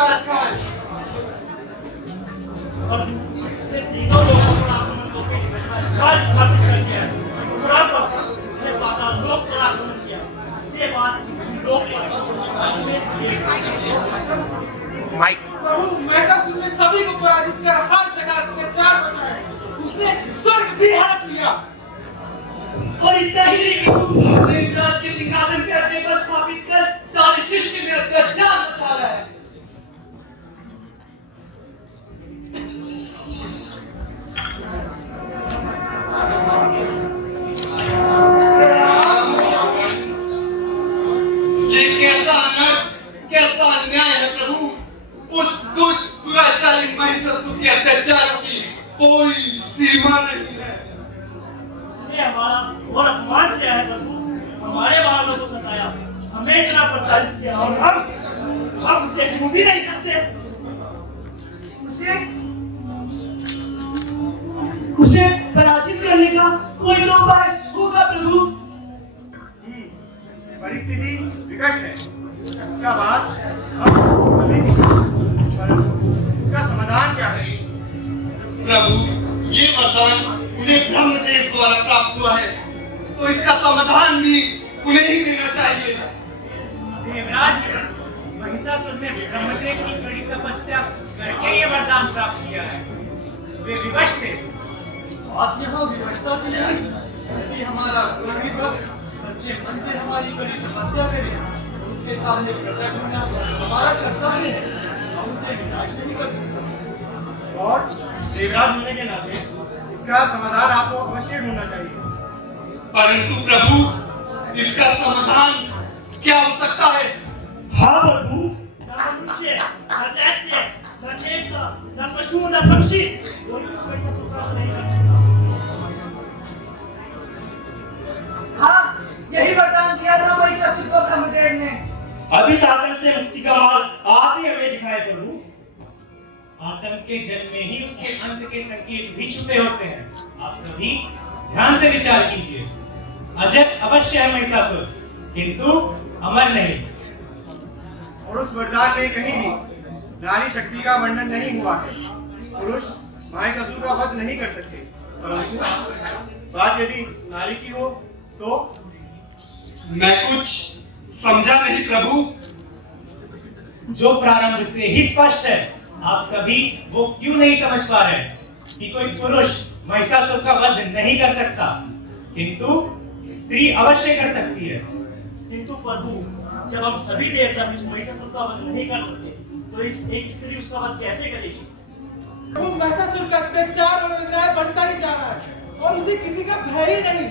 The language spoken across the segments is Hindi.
मचा रखा है। और इसने तीनों लोगों पर आक्रमण को आज स्थापित कर दिया है। उसने पाताल लोक पर आक्रमण किया, उसके बाद लोक प्रभु महिषासुर ने सभी को पराजित कर हर जगह अत्याचार मचाए। उसने स्वर्ग भी हड़प लिया। और इतना ही नहीं प्रभु, देवराज के सिंहासन पे अपने पर स्थापित कर सारी सृष्टि में अत्याचार मचा रहा है। ये कैसा अनर्थ, कैसा अन्याय है प्रभु। उस दुष्ट दुराचारी महिषासुर के अत्याचारों की कोई सीमा नहीं है। उसने हमारा घोर अपमान किया है प्रभु, हमारे वालों को सताया, हमें इतना प्रताड़ित किया और हम उसे छू भी नहीं सकते। उसे पराजित करने का कोई तो उपाय होगा प्रभु। परिस्थिति विकट है, इसका बाद हम सभी को, परंतु इसका समाधान क्या है? प्रभु, ये वरदान उन्हें ब्रह्मदेव द्वारा प्राप्त हुआ है, तो इसका समाधान भी उन्हें ही देना चाहिए। देवराज, महिषासुर ने ब्रह्मदेव की कड़ी तपस्या करके ये वरदान प्राप्त किया है। वे विवश थे। आप यहाँ विवशता के लिए यदि हमारा कोई भक्त सच्चे मन से हमारी कड़ी तपस्या करे, उसके सामने प्रकट होना हमारा कर्तव्य है। हम उसे विनाश नहीं कर सकते। और देवराज होने के नाते इसका समाधान आपको अवश्य ढूंढना चाहिए। परंतु प्रभु, इसका समाधान क्या हो सकता है? हाँ प्रभु, न मनुष्य, न दैत्य, न देवता, न पशु, न पक्षी, कोई उस महिषासुर का वध नहीं कर सकता। हाँ, यही वरदान दिया था महिषासुर को ब्रह्मदेव ने। अब इस आतंक से मुक्ति का मार्ग आप ही हमें दिखाए प्रभु। आतंक के जन्म में ही उसके अंत के संकेत भी छुपे होते हैं। आप सभी ध्यान से विचार कीजिए। अजय अवश्य है महिषासुर, किंतु अमर नहीं। और उस वरदान में कहीं भी नारी शक्ति का वर्णन नहीं हुआ है। पुरुष महिषासुर का वध नहीं कर सकते, परंतु बात यदि नारी की हो तो? मैं कुछ समझा नहीं प्रभु। जो प्रारंभ से ही स्पष्ट है, आप सभी वो क्यों नहीं समझ पा रहे कि कोई पुरुष महिषासुर का वध नहीं कर सकता, किंतु स्त्री अवश्य कर सकती है। किंतु प्रभु, जब हम सभी देवता भी उस महिषासुर का वध नहीं कर सकते, तो एक स्त्री उसका वध कैसे करेगी? प्रभु, महिषासुर का अत्याचार और अन्याय बढ़ता ही जा रहा है और उसे किसी का भय ही नहीं,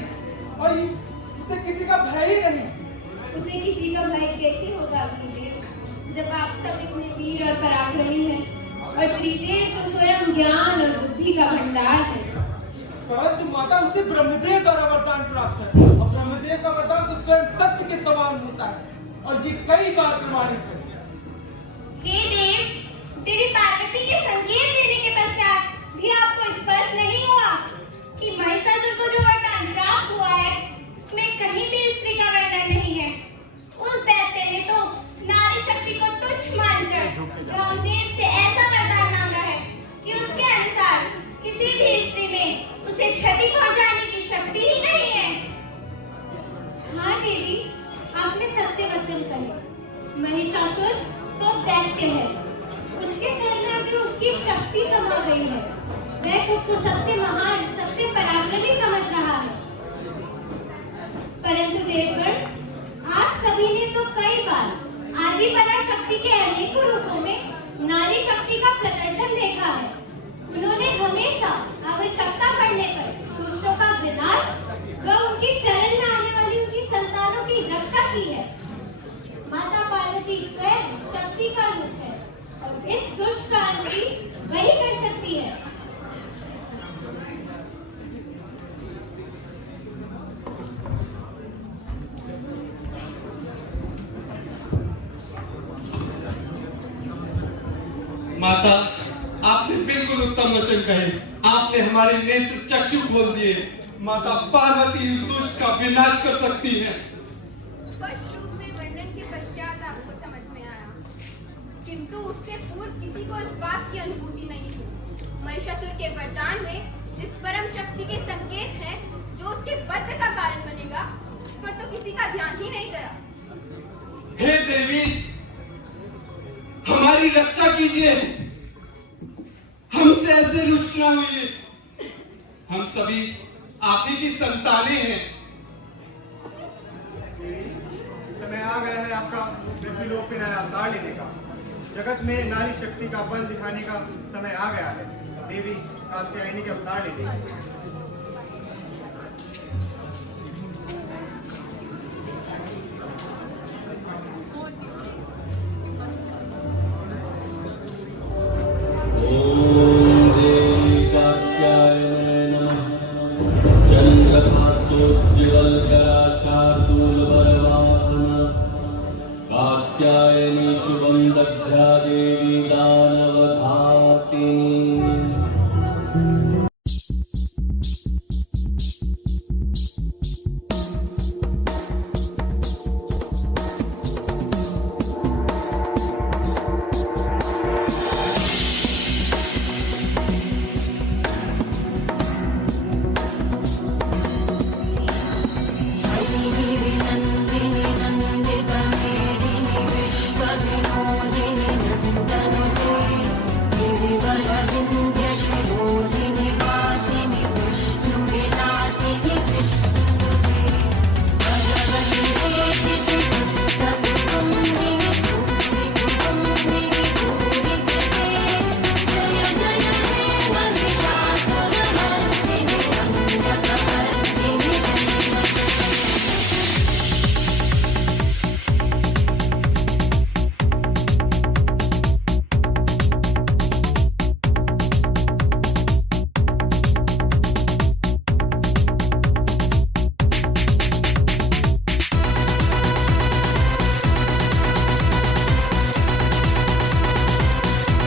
और उसे किसी का भय ही नहीं। उसे किसी का भय कैसे होगा अग्निदेव, जब आप सब इतने वीर और पराक्रमी हैं और त्रिदेव तो स्वयं ज्ञान और बुद्धि का भंडार है। परंतु माता, उसे ब्रह्मदेव द्वारा वरदान प्राप्त है और ब्रह्मदेव का वरदान तो स्वयं सत्य के समान होता है और ये कई बार प्रमाणित है। हे देव, देवी पार्वती के संकेत देने के पश्चात भी आपको स्पष्ट नहीं हुआ कि महिषासुर को जो वरदान प्राप्त हुआ है, उसमें कहीं भी स्त्री का वर्णन नहीं है। उस दैत्य ने तो नारी शक्ति को तुच्छ मानकर ब्रह्मदेव से ऐसा वरदान मांगा है कि उसके अनुसार किसी भी स्त्री में उसे क्षति पहुंचाने की शक्ति ही नहीं है। हाँ देवी, आपने सत्य वचन कहे। महिषासुर तो दैत्य है, उसके सिर में अभी उसकी शक्ति समा गई है। वह खुद को सबसे महान, सबसे पराक्रमी समझ रहा है। परंतु देवगण, आप सभी ने तो कई बार आदि पराशक्ति के अनेकों रूपों में नारी शक्ति का प्रदर्शन देखा है। उन्होंने हमेशा आवश्यकता पड़ने पर दुष्टों का विनाश व उनकी शरण में आने वाली उनकी संतानों की रक्षा की है। माता पार्वती स्वयं शक्ति का रूप है और इस दुष्ट का अंत भी वही कर सकती है। माता, आपने बिल्कुल उत्तम वचन कहे। आपने हमारे नेत्र चक्षु खोल दिए। माता पार्वती इस दुष्ट का विनाश कर सकती है। स्पष्ट रूप में वर्णन के पश्चात आपको समझ में आया किंतु उससे पूर्व किसी को इस बात की अनुभूति नहीं थी। महिषासुर के वरदान में जिस परम शक्ति के संकेत हैं, जो उसके वध का कारण बनेगा, उस पर तो किसी का ध्यान ही नहीं गया। हे देवी, हमारी रक्षा कीजिए, हमसे ऐसे रुष्ट ना होइए। हम सभी आप ही की संतानें हैं। समय आ गया है आपका पृथ्वीलोक पे नया अवतार लेने का। जगत में नारी शक्ति का बल दिखाने का समय आ गया है। देवी कात्यायनी के अवतार ले लेगी। चंद्रभासोज्ज्वल करा